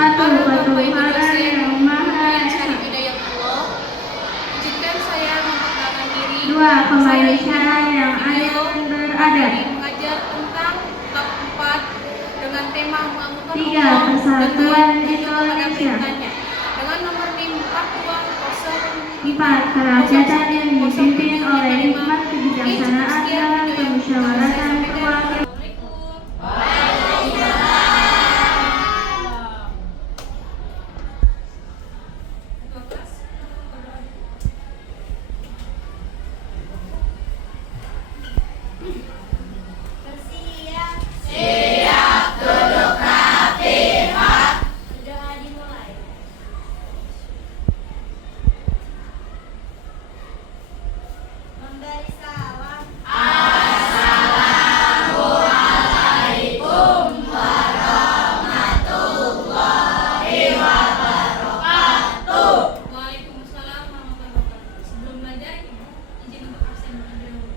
Satu ketuhanan yang Maha Cari Esa. hidayah Allah. Izinkan saya memperkenalkan diri. Dua Saya pembahasan yang adil dan beradab. mengajar tentang bab 4 dengan tema mengagunkan Tiga, Allah dan Persatuan menuju kepada Indonesia. perintahnya. Dengan nomor NIM 4205. Empat, kerakyatan yang dipimpin oleh hikmat kebijaksanaan dalam kemusyawaratan perwakilan. Memberi salam. Waalaikumsalam warahmatullahi wabarakatuh. Sebelum belajar, izin untuk absen terlebih dahulu.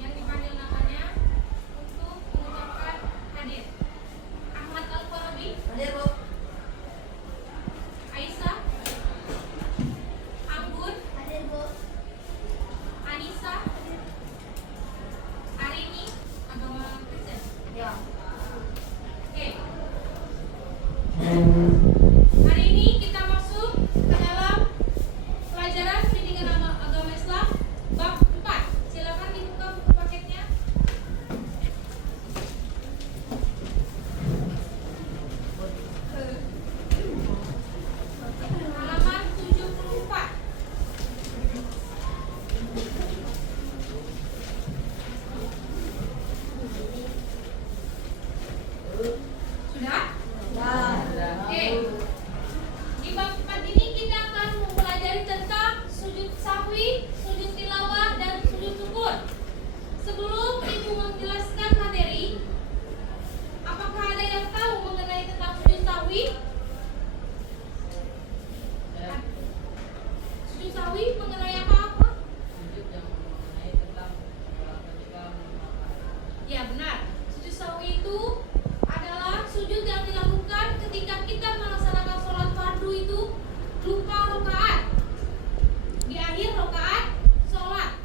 Yang dipanggil namanya untuk mengucapkan hadir. Ahmad Al-Farabi. Hadir, Bu. Aisyah. Anggun. Hadir, Bu. Anissa. Arini. Agama Kristen. Ya. Oke. Hari ini kita masuk ke dalam pelajaran pendidikan agama Islam bab 4. Silakan dibuka buku paketnya. Halaman 74. Sudah? Oke. Di bab 4 ini kita akan mempelajari tentang sujud sahwi, sujud tilawah, dan sujud syukur. Sebelum Ibu menjelaskan materi, apakah ada yang tahu mengenai tentang sujud sahwi? Sujud sahwi mengenai apa-apa? Ya, benar. Sujud sahwi itu adalah sujud yang dilakukan ketika kita melaksanakan sholat fardu itu lupa rakaat di akhir rakaat sholat.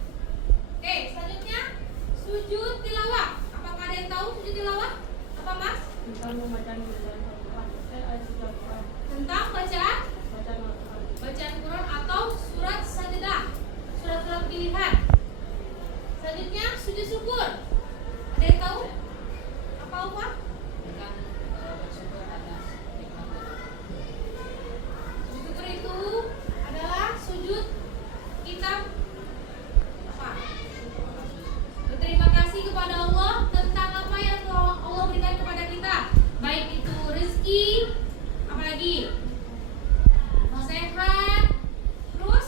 Oke, selanjutnya sujud tilawah. Apakah ada yang tahu sujud tilawah? Apa, Mas? Tentang bacaan Quran atau surat sajadah, surat-surat pilihan. Selanjutnya sujud syukur. Ada yang tahu? Apa? Sujud syukur itu adalah sujud kita apa? Berterima kasih kepada Allah tentang apa yang Allah berikan kepada kita, baik itu rezeki, apalagi sehat, terus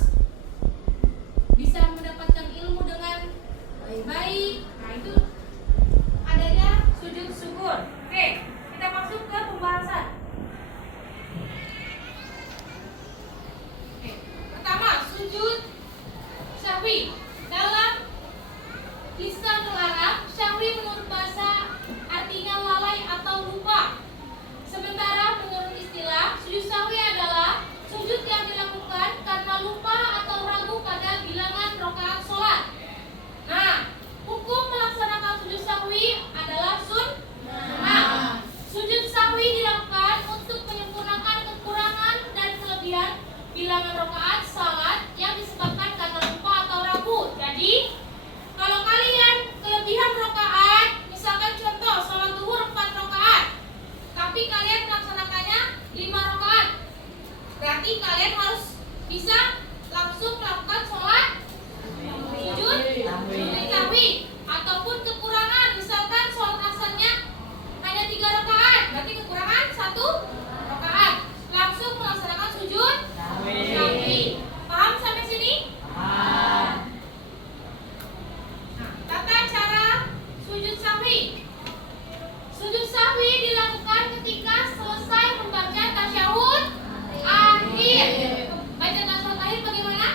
bisa mendapatkan ilmu dengan baik. Nah, itu adanya sujud syukur. Oke, kita masuk ke pembahasan. Oke, pertama sujud sahwi. Dalam lisanul Arab, sahwi menurut bahasa artinya lalai atau lupa. Sementara menurut istilah, sujud sahwi adalah sujud yang dilakukan karena lupa atau ragu pada bilangan rakaat sholat. Nah, hukum melaksanakan sujud sahwi adalah sunnah. Sujud sahwi dilakukan untuk menyempurnakan kekurangan dan kelebihan bilangan rakaat salat yang disebabkan karena lupa atau ragu. Jadi, kalau kalian kelebihan rakaat, misalkan contoh sholat zuhur 4 rakaat, tapi kalian melaksanakannya 5 rakaat, berarti kalian harus bisa langsung melakukan sholat sujud sahwi. Ataupun kekurangan, misalkan sholat asarnya hanya 3 rakaat, berarti kekurangan 1 rakaat, langsung melaksanakan sujud sahwi. Paham sampai sini? Nah, tata cara sujud sahwi. Sujud sahwi dilakukan ketika selesai membaca tasyahud akhir. Baca tasyahud akhir bagaimana?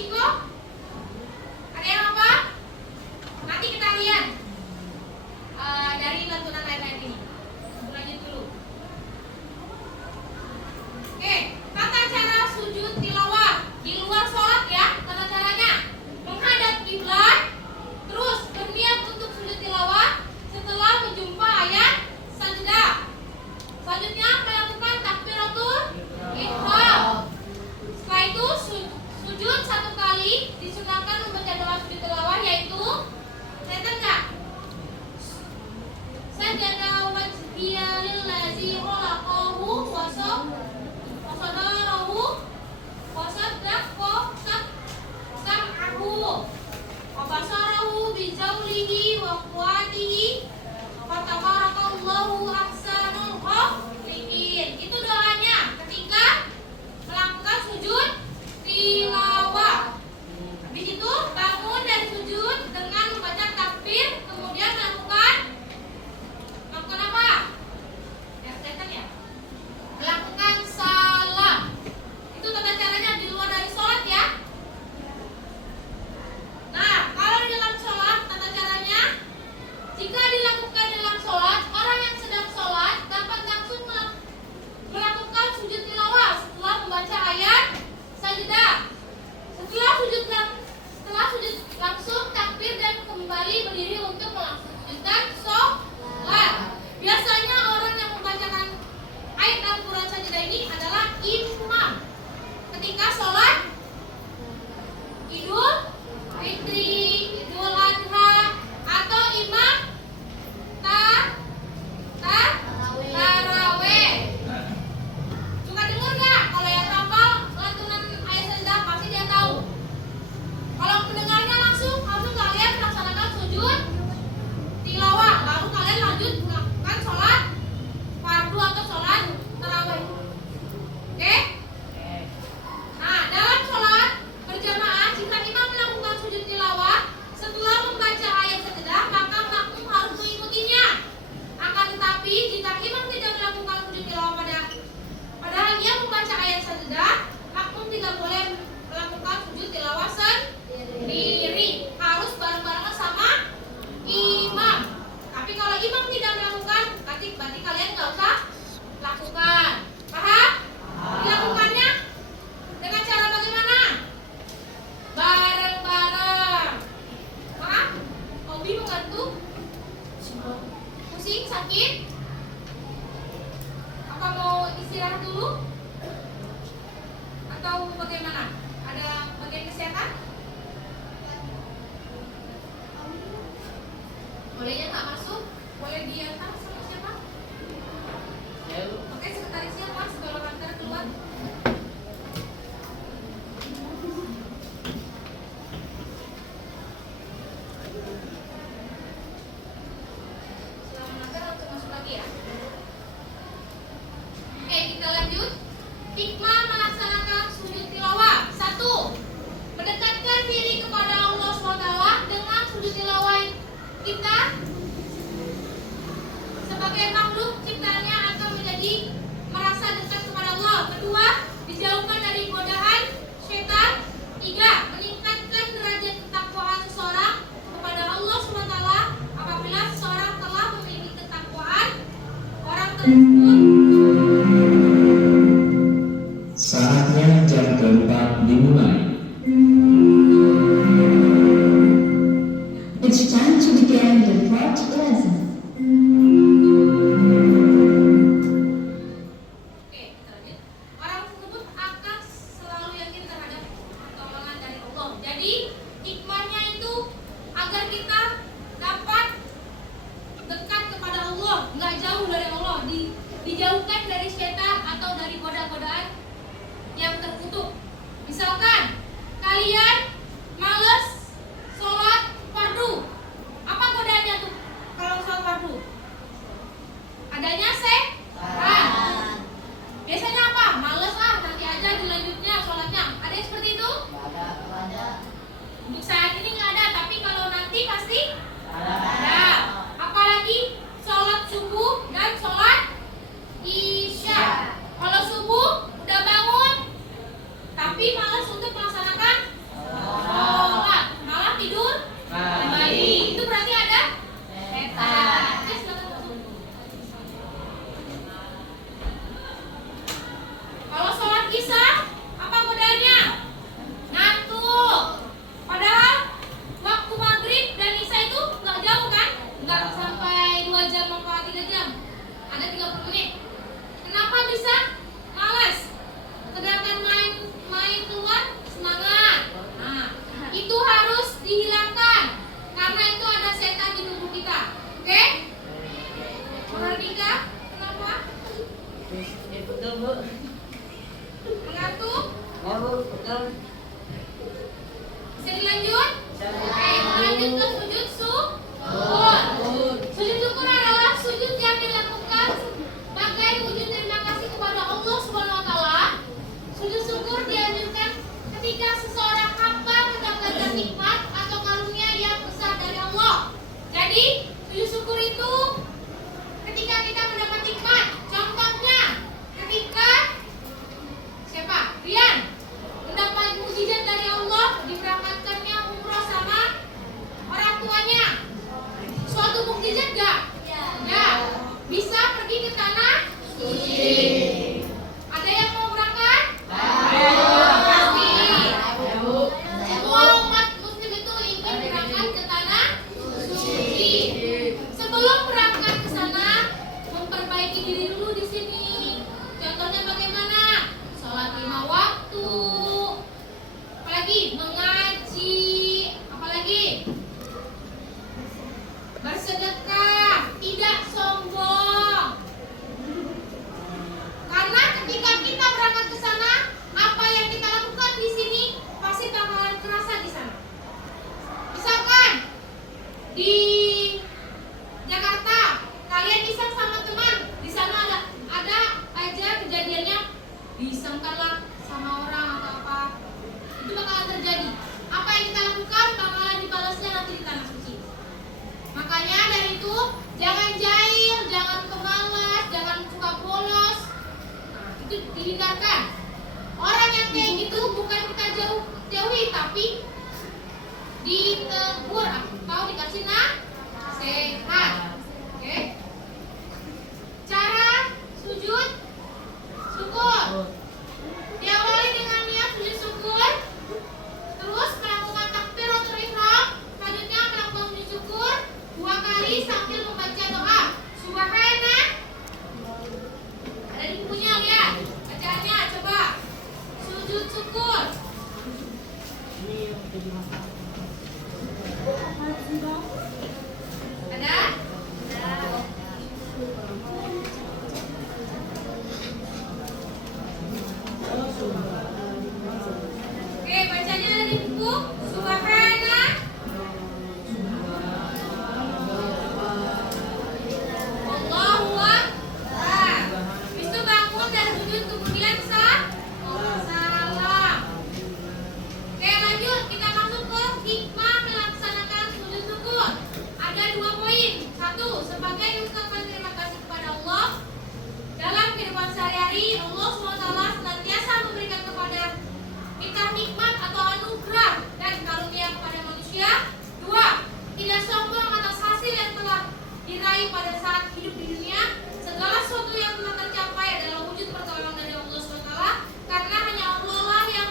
Ciko? Ada yang apa? Nanti kita lihat dari lantunan ayat-ayat ini. Lanjut dulu. Oke, tata cara sujud tilawah di luar sholat ya. Tata caranya menghadap kiblat, terus berniat untuk sujud tilawah setelah menjumpa ayat sajdah. Selanjutnya melakukan takbiratul ihram. Setelah itu sujud satu kali, disunahkan membaca doa sujud tilawah yaitu kelihatan enggak? Sajada wajhiya lillazi khalaqahu wa sadarahu wa saddaqa sam'ahu wa basarahu bi zawlihi wa quwwatihi wa tabarakallahu ahsanul khaliqin. Itu doanya ketika melakukan sujud tilawah. Habis itu bangun dari sujud dengan membaca takbir, kemudian melakukan apa? Ya, kelihatan ya? Melakukan salam. Itu tata caranya di luar dari sholat ya. Nah, kalau di dalam sholat tata caranya, jika dilakukan dalam sholat, orang yang sedang sholat dapat langsung melakukan sujud tilawah setelah membaca ayat sajdah. Setelah sujud langsung takbir dan kembali berdiri untuk melanjutkan sholat. Biasanya orang yang membacakan ayat Al-Quran sajdah ini adalah imam ketika sholat Idul Fitri, Idul Adha, atau imam taraweh. Suka dengar nggak? Kalau yang hafal lantunan ayat sajdah pasti dia tahu. Kalau mendengarnya langsung kalian melaksanakan sujud tilawah, lalu kalian lanjut melakukan sholat fardu atau sholat taraweh. Oke? Nah, dalam sholat berjamaah, jika imam melakukan sujud tilawah setelah membaca ayat sajdah, maka makmum harus mengikutinya. Akan tetapi, jika imam tidak melakukan sujud tilawah padahal ia membaca ayat sajdah, makmum tidak boleh melakukan sujud tilawah sendiri. Harus bareng-barengan sama imam. Tapi kalau imam tidak melakukan, berarti kalian nggak usah lakukan. Paham? Dilakukannya dengan cara bagaimana? Bareng-bareng. Paham? Hobi mengantuk? Pusing? Sakit? Apa mau istirahat dulu? Atau bagaimana? Ada bagian kesehatan? Bolehnya tak masuk? Boleh diantar sama siapa? Oke, sekretarisnya Mas, tolong antar keluar. Setelah menantar langsung masuk lagi ya. Oke, kita lanjut. Hikmah melaksanakan sujud tilawah. 1. Mendekatkan diri kepada Allah SWT dengan sujud tilawah kita sebagai makhluk ciptaannya akan menjadi merasa dekat kepada Allah. 2. Dijauhkan dari godaan syaitan. 3. Meningkatkan derajat ketakwaan seseorang kepada Allah SWT. Apabila seseorang telah memiliki ketakwaan, orang tersebut saatnya jam keempat dimulai. It's time to begin the fourth lesson. Oke, kita lanjut. Orang tersebut akan selalu yakin terhadap pertolongan dari Allah. Jadi hikmahnya itu agar kita dapat dekat kepada Allah, nggak jauh dari Allah, dijauhkan dari setan atau dari goda-godaan yang terkutuk. Misalkan kalian males sholat fardu, apa godaannya tuh kalau sholat fardu? Adanya setan. Biasanya apa? Males nanti aja dilanjutnya sholatnya. Ada yang seperti itu? Ada. Untuk saat ini nggak ada, tapi kalau nanti pasti ada. Apalagi sholat subuh dan sholat isya. Kalau subuh udah bangun, tapi malas untuk melaksanakan Bisa dilanjut? Oke, lanjut ke sujud syukur. Sujud syukur adalah sujud yang dilakukan sebagai wujud terima kasih kepada Allah Subhanahu wa taala. Sujud syukur dianjurkan ketika seseorang hamba mendapatkan nikmat atau karunia yang besar dari Allah. Jadi, sujud syukur itu ketika kita mendapat nikmat. Contohnya, ketika siapa? Rian mendapat mukjizat dari Allah, diberangkatkannya umroh sama orang tuanya. Suatu mukjizat gak? Ya. Bisa pergi ke tanah suci. Ada yang mau berangkat? Pasti. Semua umat muslim itu ingin berangkat ke tanah suci. Sebelum berangkat ke sana, memperbaiki diri dulu di sini. Contohnya bagaimana? Sholat 5 waktu. Apalagi mengaji. Apalagi bersedekah, tidak sombong. Karena ketika kita berangkat ke sana, apa yang kita lakukan di sini pasti bakalan terasa di sana. Misalkan di Jakarta, kalian iseng sama teman, di sana ada aja kejadiannya disangkalah sama orang atau apa. Itu bakalan terjadi. Apa yang kita lakukan bakalan dibalasnya nanti di tanah suci. Makanya dari itu jangan jahil, jangan pemalas, jangan suka bolos. Nah, itu dihindarkan. Orang yang kayak gitu bukan kita jauhi, tapi ditegur atau dikasih nasihat. Oke? Cara sujud syukur diawali dengan niat sujud syukur, terus melakukan takbiratul ihram, selanjutnya melakukan sujud syukur 2 kali sambil membaca doa subhana. Ada di bukunya lihat bacaannya, coba sujud syukur. Ada? Oke, bacanya ada di buku subhana. Allahu Akbar. Habis itu bangun dari sujud, kemudian salam. Oke, lanjut kita masuk ke hikmah melaksanakan sujud syukur. Ada 2 poin. 1, sebagai ungkapan terima kasih kepada Allah. Dalam kehidupan sehari-hari, Allah SWT senantiasa memberikan kepada kita nikmat atau anugerah dan karunia kepada manusia. 2, tidak sombong atas hasil yang telah diraih pada saat hidup di dunia. Segala sesuatu yang telah tercapai adalah wujud pertolongan dari Allah SWT, karena hanya Allah lah yang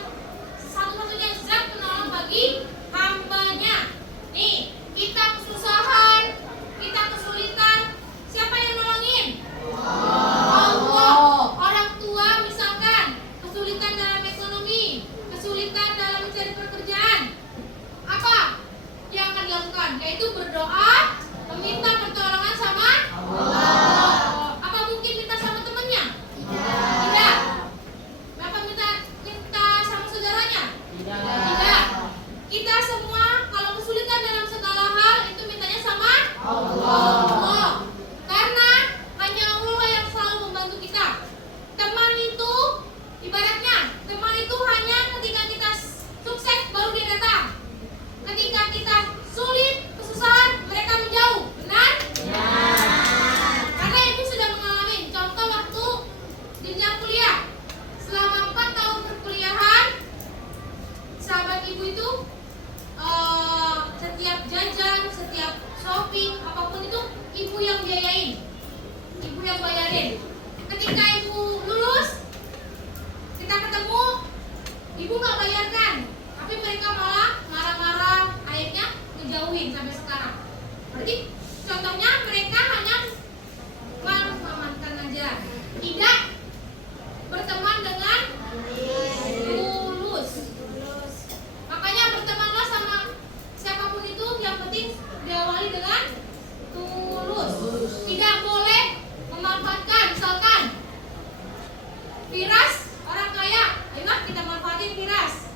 satu-satunya zat penolong bagi hambanya. Nih, kita kesusahan, kita kesulitan, siapa yang nolongin? Allah. Orang tua misalkan kesulitan dalam ekonomi, kesulitan dalam mencari pekerjaan, apa yang akan dilakukan? Yaitu berdoa, meminta pertolongan sama Allah. Apa mungkin minta sama temannya? Tidak. Apa minta sama saudaranya? Tidak. Kita semua kalau kesulitan dalam segala hal itu mintanya sama Allah. Karena hanya Allah yang selalu membantu kita. Teman itu ibaratnya, teman itu hanya ketika kita sukses baru dia datang. Ketika kita sulit, kesusahan, mereka menjauh. Benar? Ya. Karena ibu sudah mengalami. Contoh waktu jenjang kuliah. Selama 4 tahun perkuliahan, sahabat ibu itu setiap jajan, setiap shopping, apapun itu ibu yang biayain, ibu yang bayarin. Ketika ibu lulus, kita ketemu, ibu nggak bayarkan, tapi mereka malah marah-marah, akhirnya ngejauhin sampai sekarang. Berarti contohnya mereka hanya mengamankan aja, tidak berteman dengan tulus. Makanya bertemanlah sama siapapun itu, yang penting diawali dengan tulus. Tidak boleh memanfaatkan. Misalkan Firas orang kaya, ayolah kita manfaatin Firas.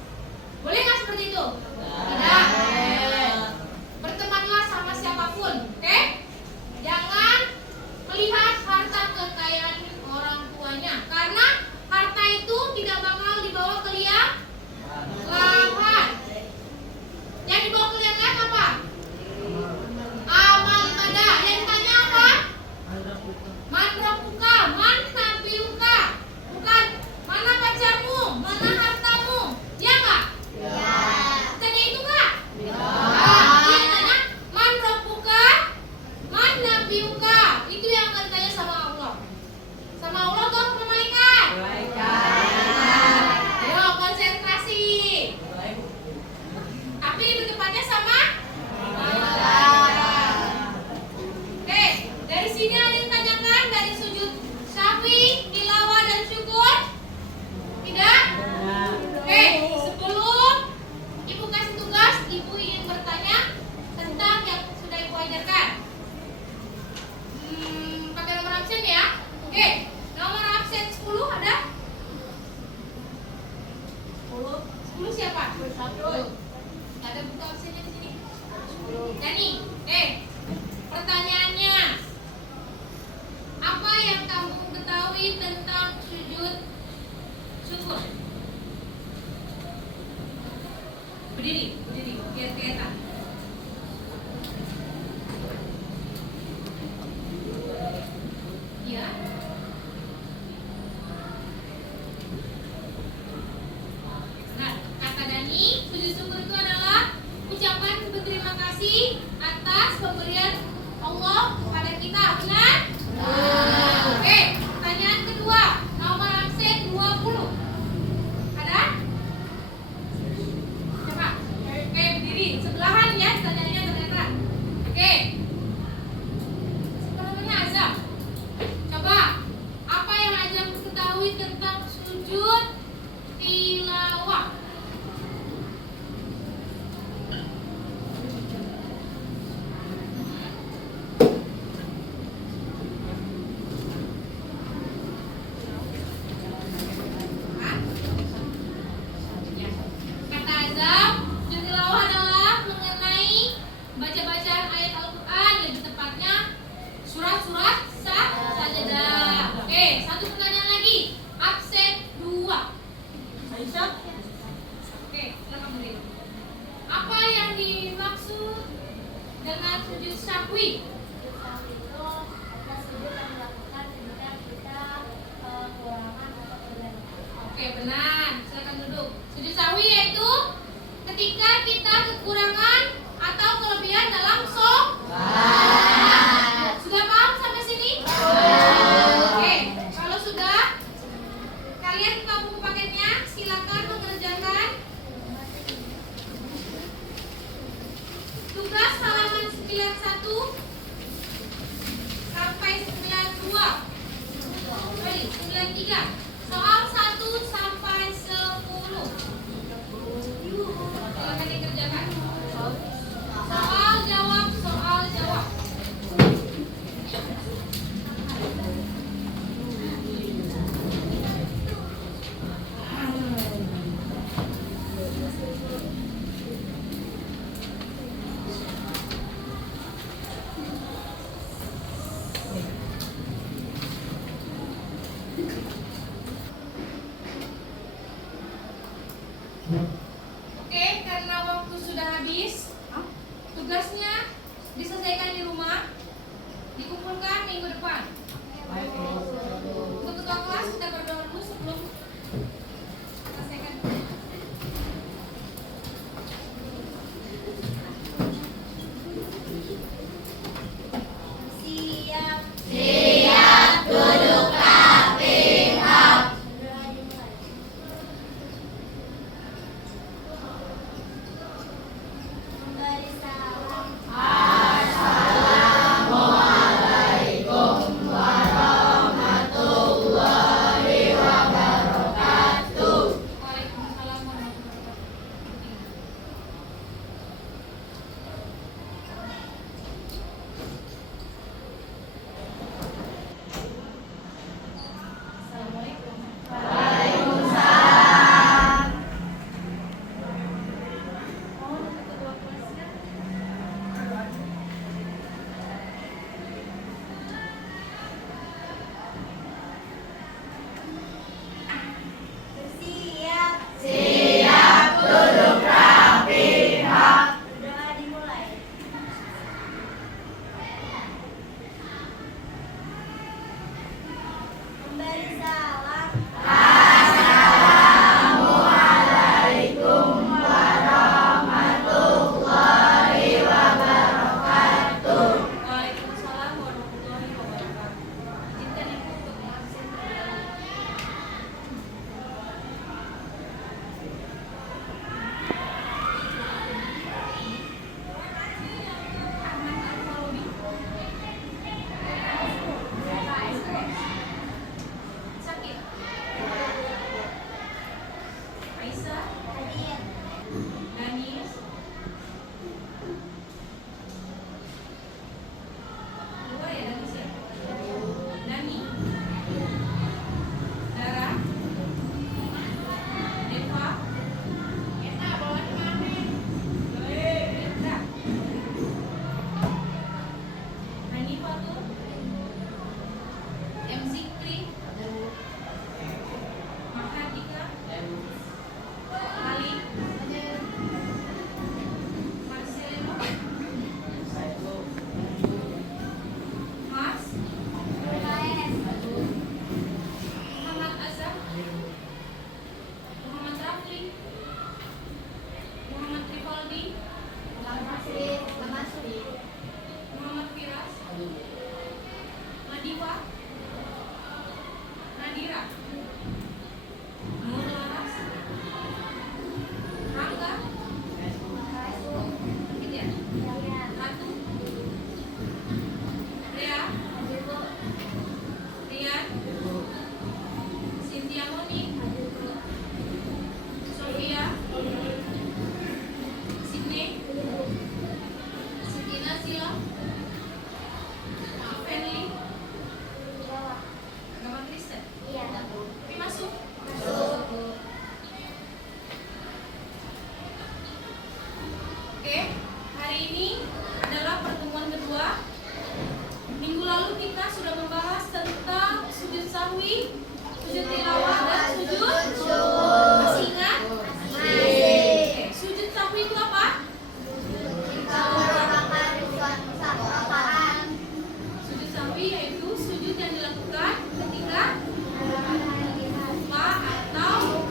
Berdiri, biar kelihatan. Ya. Nah, kata Dani, sujud syukur itu adalah ucapan berterima kasih atas pemberian Allah kepada kita. Benar? Oke, pertanyaan kedua, nomor absen 20. Ada? Coba. Oke, berdiri. Sebelahan ya, pertanyaannya ternyata. Oke. Sebelah mana Azam? Coba, apa yang Azam ketahui tentang sujud tilawah? Hah? Ya. Kata Azam, sujud tilawah adalah mengenai baca-bacaan ayat Al-Quran, lebih tepatnya surat-surat sajadah. Oke, satu pertanyaan lagi. Absen 2. Oke, silakan berdiri. Apa yang dimaksud dengan sujud syahwi? Oke, benar. Silakan duduk. Sujud sahwi yaitu ketika kita kekurangan atau kelebihan dalam sholat. Sudah paham sampai sini? Oke, kalau sudah, kalian buka buku paketnya. Silakan mengerjakan tugas halaman 91 sampai 92. Sorry, 93. Soal 1 sampai 10. Silakan dikerjakan. Soal jawab. Oke, karena waktu sudah habis, tugasnya diselesaikan di rumah, dikumpulkan minggu depan. Untuk ketua kelas kita berdoa dulu sebelum selesaikan. Siap. Duduk rapi. Assalamualaikum warahmatullahi wabarakatuh. Oke, hari ini adalah pertemuan kedua. Minggu lalu kita sudah membahas tentang sujud sahwi, sujud tilawah, dan sujud. Masih ingat? Oke, sujud sahwi itu apa? Sujud sahwi yaitu sujud yang dilakukan ketika lupa atau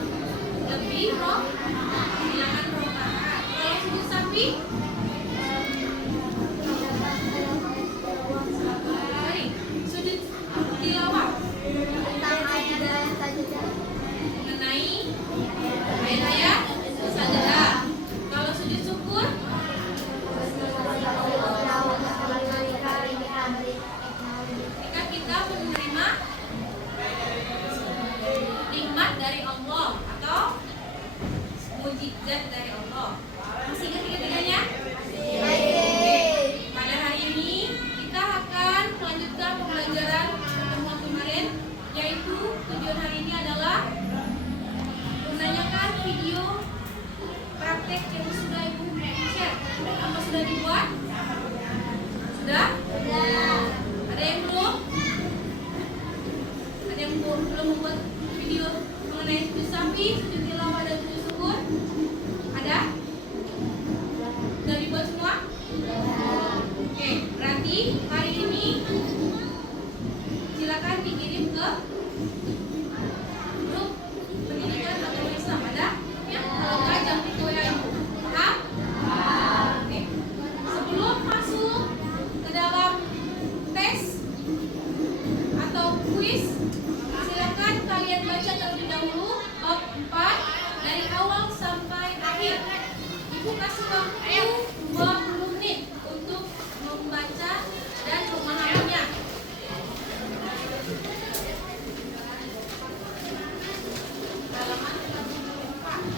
lebih kehilangan rokaat. Kalau sujud sahwi sujud tilawah mengenai ayat-ayat sajadah. Kalau sujud syukur ketika kita menerima nikmat dari Allah atau mujizat dari Allah. Masih ingat tiga-tiganya? Pada hari ini kita akan melanjutkan pembelajaran pertemuan kemarin, yaitu tujuan hari ini adalah menanyakan video praktek yang sudah Ibu share. Apa sudah dibuat? Sudah? Ada yang belum? Ada yang belum membuat video mengenai sujud sahwi, sujud tilawah, dan sujud syukur? Ada? Sudah dibuat semua? Oke, berarti hari ini silakan dikirim ke grup pendidikan agama Islam. Ada? Ya? Kalau nggak jangan ke WA Ibu. Paham? Oke. Sebelum masuk ke dalam tes atau kuis, silakan kalian baca terlebih dahulu bab 4 dari awal sampai akhir. Ibu kasih waktu 20 menit untuk membaca dan memahaminya. Halaman 44.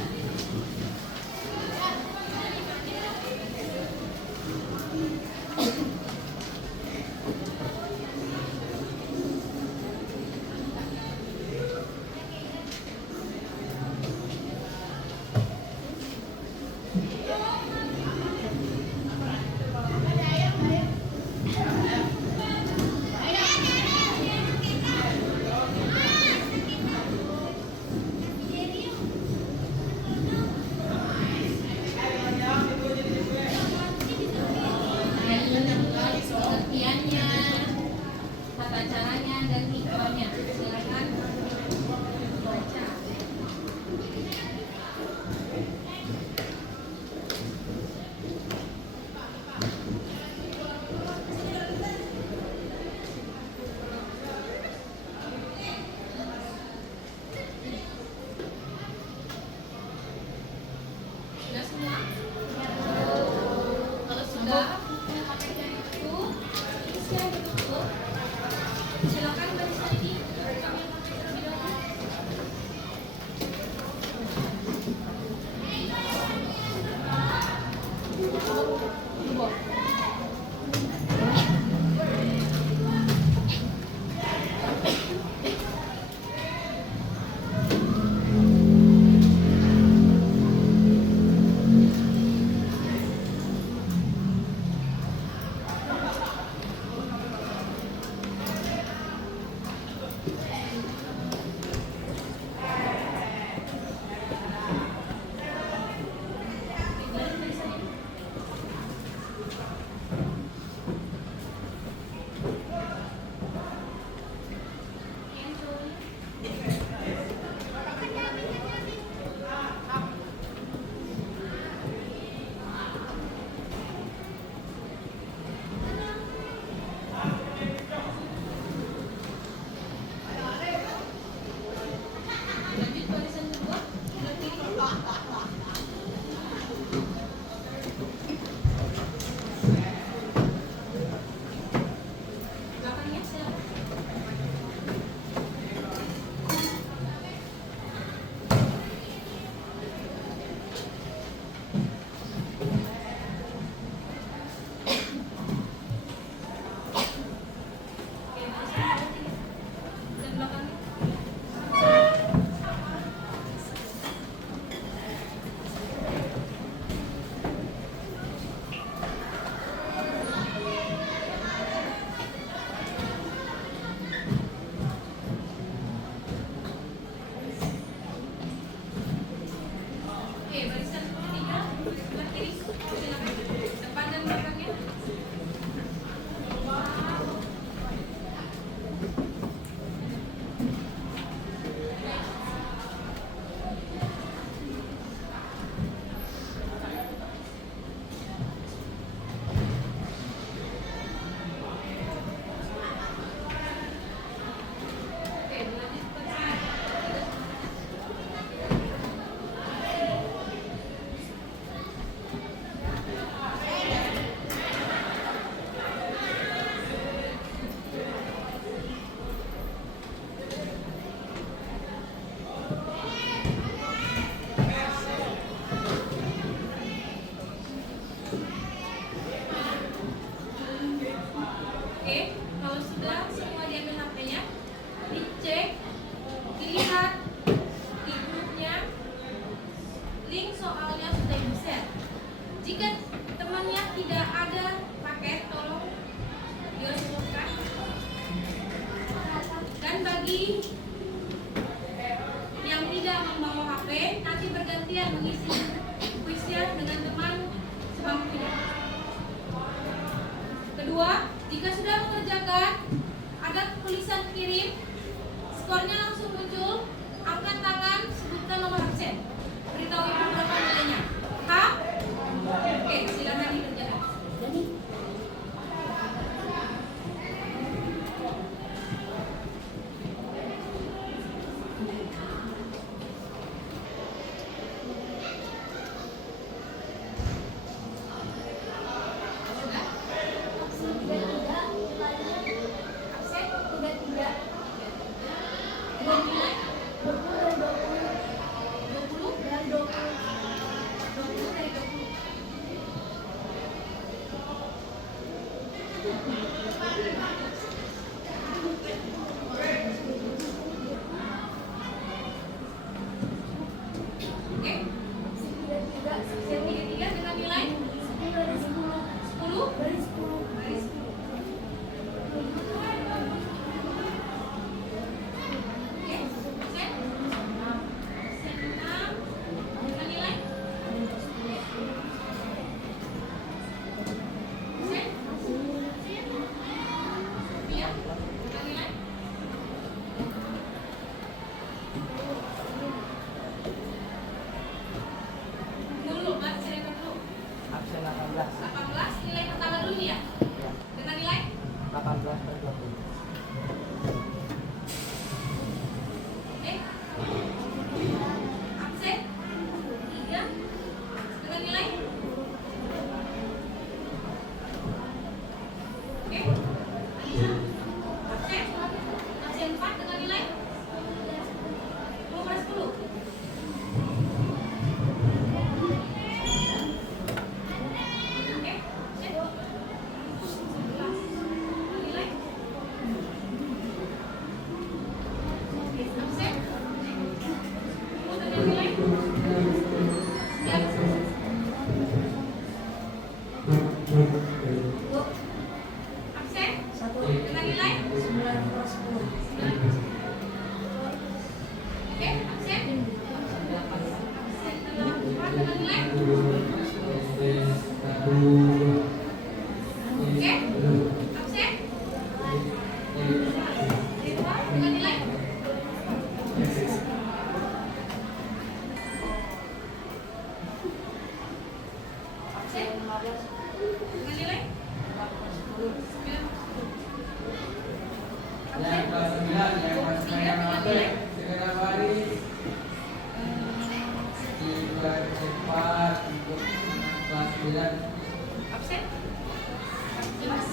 kirim, skornya langsung muncul. Angkat tangan, sebutkan nomor absen. Beritahu ibu berapa nilainya. H? Oke, silakan dikerjakan. Absen 18. 18, nilai pertama dulu nih ya. Dengan nilai 18/20. Oke. Absen 3 dengan nilai. Oke. Absen. Absen 4 dengan nilai 10/10. Yang kelas 9, yang kelas 9 yang mabek, segera mari dipercepat untuk kelas 9. Absen? Jelas?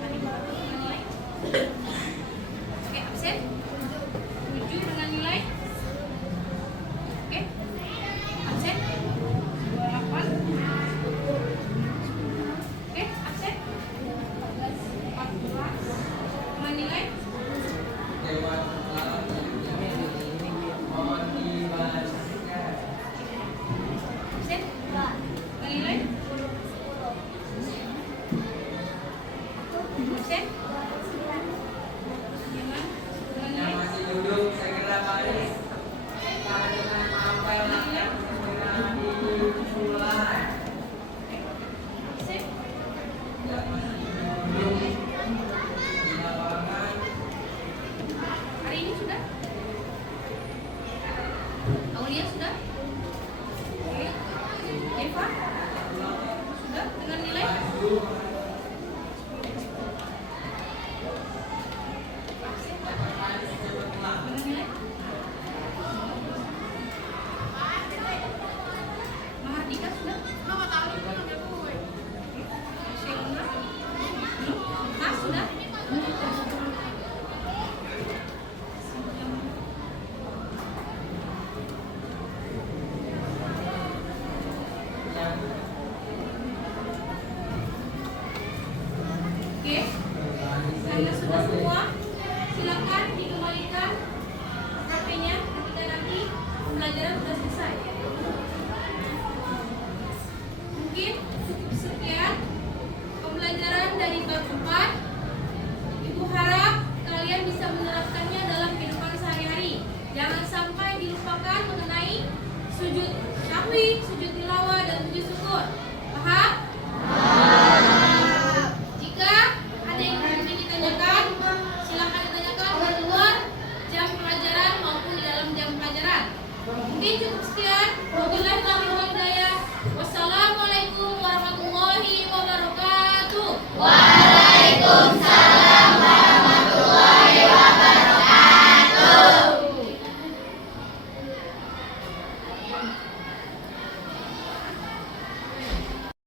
Tadi baru dengan nilai? Oke, absen? 7 dengan nilai? Oke? Absen? 28? Oke, absen? 14 dengan nilai? Dewan Alam mohon dibacakan. Absen? Dengan nilai? Absen? Dengan Yang nilai? masih duduk segera mari para dengan apel yang segera dimulai. Absen? Yang masih duduk di lapangan. Hari ini sudah? Aulia sudah? Oke. Eva? Sudah dengan nilai? Dengan nilai? Mahardika sudah? Sheila? Nah, sudah? Oke, saya sudah selesai.